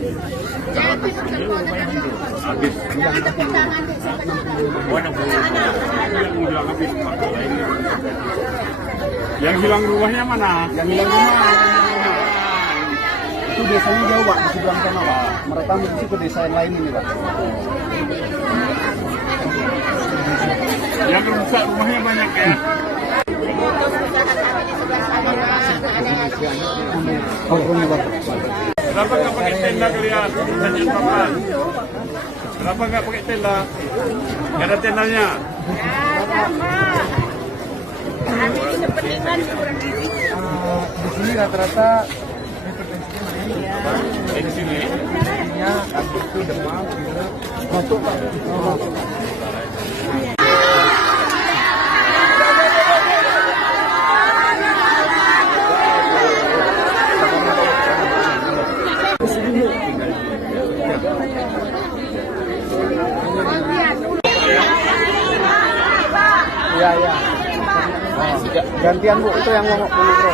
Habis. Yang hilang rumahnya mana? Yang hilang rumah itu desanya jauh Pak, di seberang sana Pak. Mereka menuju ke desa yang lain ini Pak. Yang rusak rumahnya banyak ya? Kenapa nggak pakai tenda kalian? Tanya Bapak. Kenapa nggak pakai tenda? Nggak ada tendanya. Di sini rata-rata Di sini. itu demam, masuk Pak. Iya. Gantian Bu, itu yang ngomong dulu Bro.